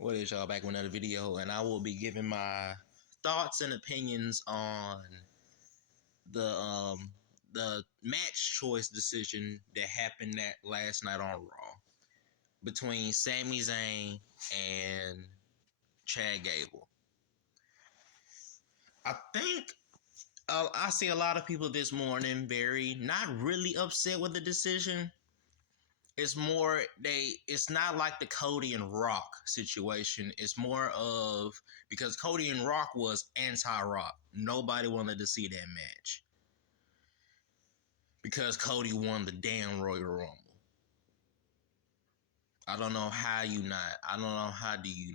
What is y'all, back with another video, and I will be giving my thoughts and opinions on the match choice decision that happened last night on Raw between Sami Zayn and Chad Gable. I think I see a lot of people this morning not really upset with the decision. It's not like the Cody and Rock situation. It's more of, because Cody and Rock was anti-Rock. Nobody wanted to see that match because Cody won the damn Royal Rumble. I don't know how do you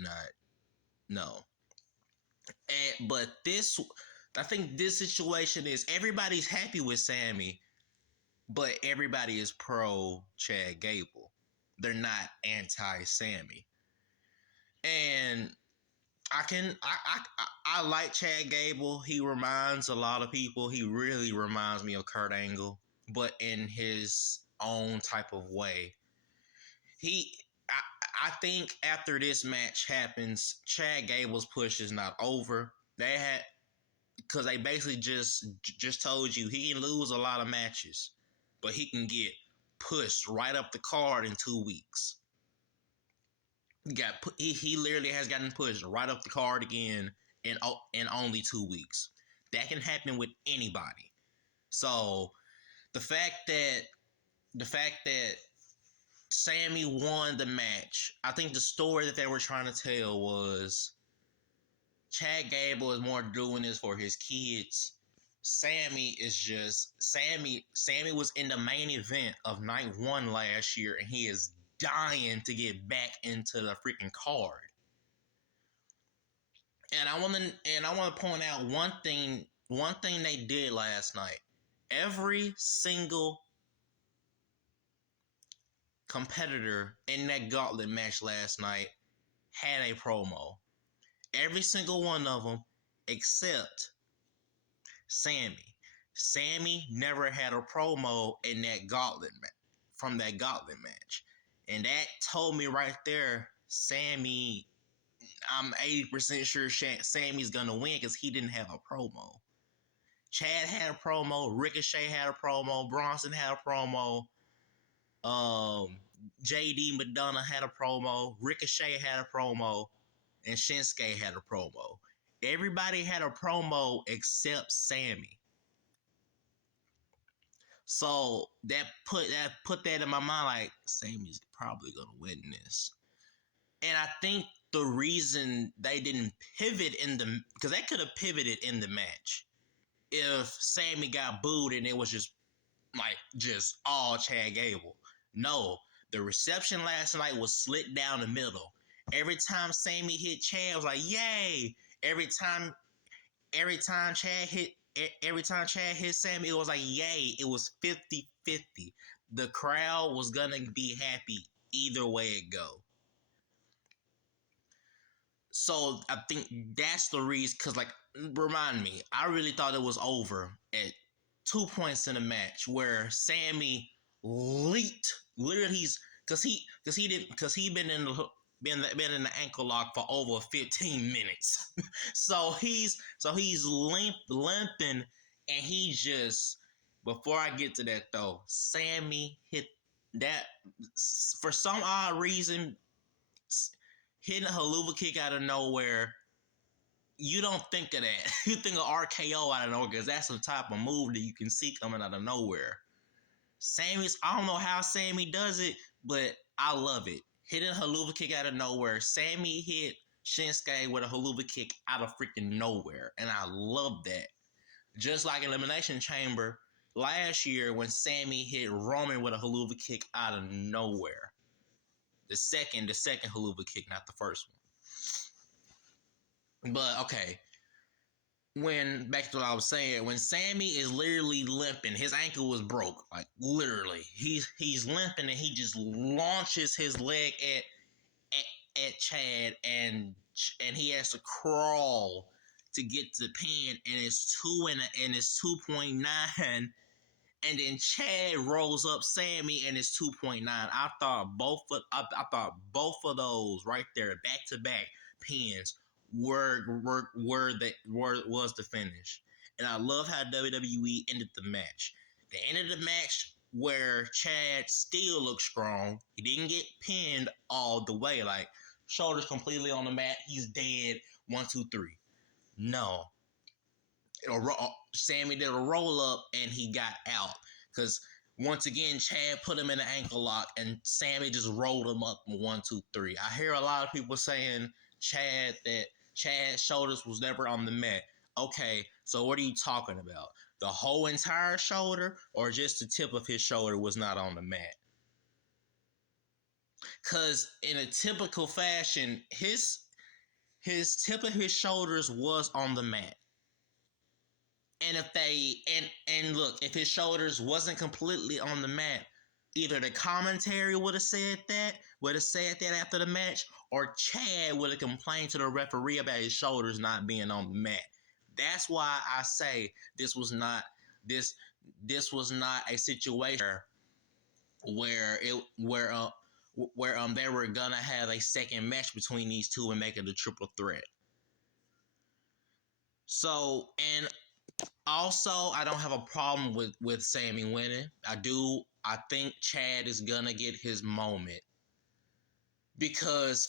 not know. But I think this situation is, everybody's happy with Sami, but everybody is pro Chad Gable. They're not anti-Sami. And I like Chad Gable. He reminds a lot of people. He really reminds me of Kurt Angle, but in his own type of way. I think after this match happens, Chad Gable's push is not over. Because they basically just told you he can lose a lot of matches, but he can get pushed right up the card in 2 weeks. He literally has gotten pushed right up the card again in only 2 weeks. That can happen with anybody. So the fact that Sami won the match, I think the story that they were trying to tell was Chad Gable is more doing this for his kids. Sami was in the main event of night 1 last year, and he is dying to get back into the freaking card. And I want to point out one thing they did last night. Every single competitor in that gauntlet match last night had a promo. Every single one of them except Sami. Sami never had a promo in that gauntlet match. And that told me right there, Sami, I'm 80% sure Sami's going to win because he didn't have a promo. Chad had a promo. Ricochet had a promo. Bronson had a promo. JD Madonna had a promo. Ricochet had a promo. And Shinsuke had a promo. Everybody had a promo except Sami. So that put that in my mind, like, Sami's probably gonna win this. And I think the reason they didn't pivot because they could have pivoted in the match if Sami got booed and it was just all Chad Gable. No, the reception last night was slit down the middle. Every time Sami hit Chad, it was like, yay. Every time Chad hit Sami, it was like, yay. It was 50-50. The crowd was gonna be happy either way it go. So I think that's the reason. Because, like, remind me, I really thought it was over at 2 points in the match where Sami leaped. Literally, because he been in the ankle lock for over 15 minutes. so he's limping, and he just, before I get to that though, Sami hit that, for some odd reason, hitting a haluva kick out of nowhere. You don't think of that. You think of RKO out of nowhere because that's the type of move that you can see coming out of nowhere. I don't know how Sami does it, but I love it. Hitting a haluva kick out of nowhere. Sami hit Shinsuke with a haluva kick out of freaking nowhere, and I love that. Just like Elimination Chamber last year when Sami hit Roman with a haluva kick out of nowhere. The second haluva kick, not the first one. But okay, back to what I was saying, when Sami is literally limping, his ankle was broke, like literally. He's limping, and he just launches his leg at Chad, and he has to crawl to get to the pin, and it's 2.9, and and then Chad rolls up Sami and it's 2.9. I thought both of those right there, back to back pins was the finish. And I love how WWE ended the match. They ended the match where Chad still looked strong. He didn't get pinned all the way, like shoulders completely on the mat. He's dead. 1, 2, 3. No. Sami did a roll up and he got out. Because once again, Chad put him in an ankle lock and Sami just rolled him up 1, 2, 3. I hear a lot of people saying Chad's shoulders was never on the mat. Okay, so what are you talking about? The whole entire shoulder or just the tip of his shoulder was not on the mat? Because in a typical fashion, his tip of his shoulders was on the mat. And if his shoulders wasn't completely on the mat, either the commentary would have said that after the match, or Chad would have complained to the referee about his shoulders not being on the mat. That's why I say this was not a situation where they were gonna have a second match between these two and make it a triple threat. So, and also, I don't have a problem with Sami winning. I think Chad is gonna get his moment. Because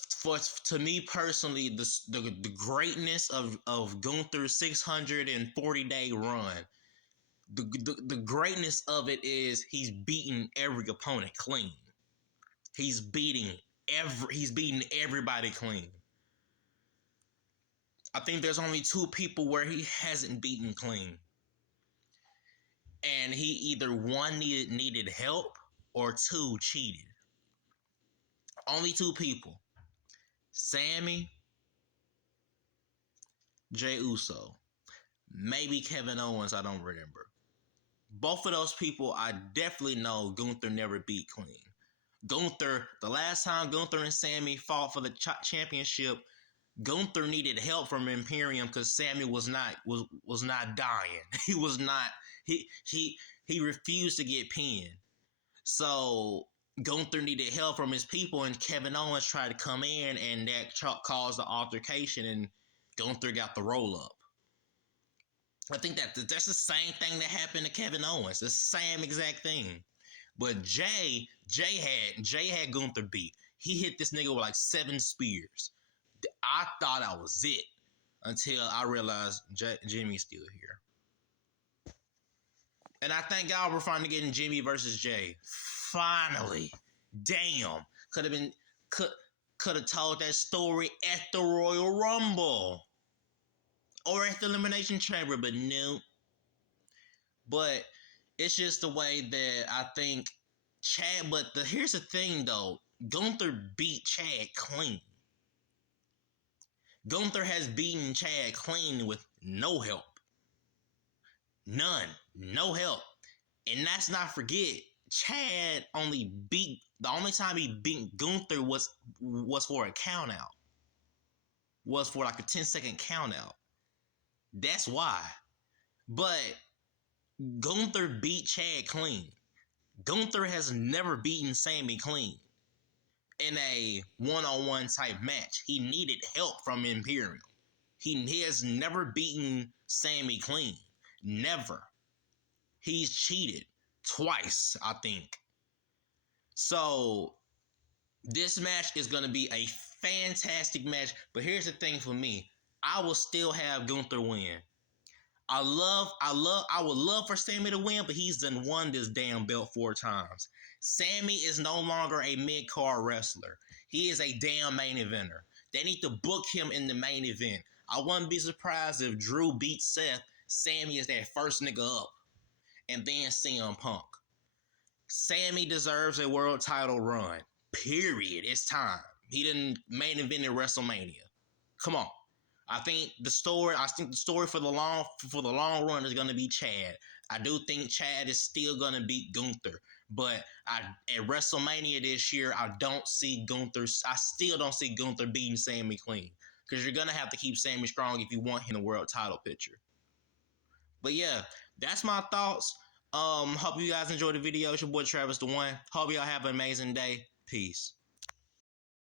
to me personally, the greatness of Gunther's 640-day run, the greatness of it is he's beating every opponent clean. He's beating everybody clean. I think there's only 2 people where he hasn't beaten clean. And he either 1 needed help or 2 cheated. Only 2 people. Sami, Jey Uso. Maybe Kevin Owens, I don't remember. Both of those people, I definitely know Gunther never beat clean. Gunther, the last time Gunther and Sami fought for the championship, Gunther needed help from Imperium because Sami was not dying. He was not. He refused to get pinned. So Gunther needed help from his people, and Kevin Owens tried to come in, and that caused the altercation, and Gunther got the roll up. I think that's the same thing that happened to Kevin Owens. The same exact thing. But Jay had Gunther beat. He hit this nigga with like 7 spears. I thought I was it until I realized Jimmy's still here. And I thank God we're finally getting Jimmy versus Jay. Finally. Damn. Could have told that story at the Royal Rumble. Or at the Elimination Chamber, but no. But it's just the way that I think Chad, but here's the thing though. Gunther beat Chad clean. Gunther has beaten Chad clean with no help. None. No help. And let's not forget, Chad the only time he beat Gunther was for a count out. Was for like a 10-second count out. That's why. But Gunther beat Chad clean. Gunther has never beaten Sami clean in a one-on-one type match. He needed help from Imperium. He has never beaten Sami clean. Never. He's cheated twice, I think. So this match is going to be a fantastic match. But here's the thing for me. I will still have Gunther win. I would love for Sami to win, but he's won this damn belt 4 times. Sami is no longer a mid-card wrestler. He is a damn main eventer. They need to book him in the main event. I wouldn't be surprised if Drew beats Seth. Sami is that first nigga up. And then CM Punk. Sami deserves a world title run. Period. It's time. He didn't main event in WrestleMania. Come on. I think the story for the long run is going to be Chad. I do think Chad is still going to beat Gunther. But at WrestleMania this year, I still don't see Gunther beating Sami clean. Because you're going to have to keep Sami strong if you want him in the world title picture. But yeah, that's my thoughts. Hope you guys enjoyed the video. It's your boy Travis the One. Hope y'all have an amazing day. Peace.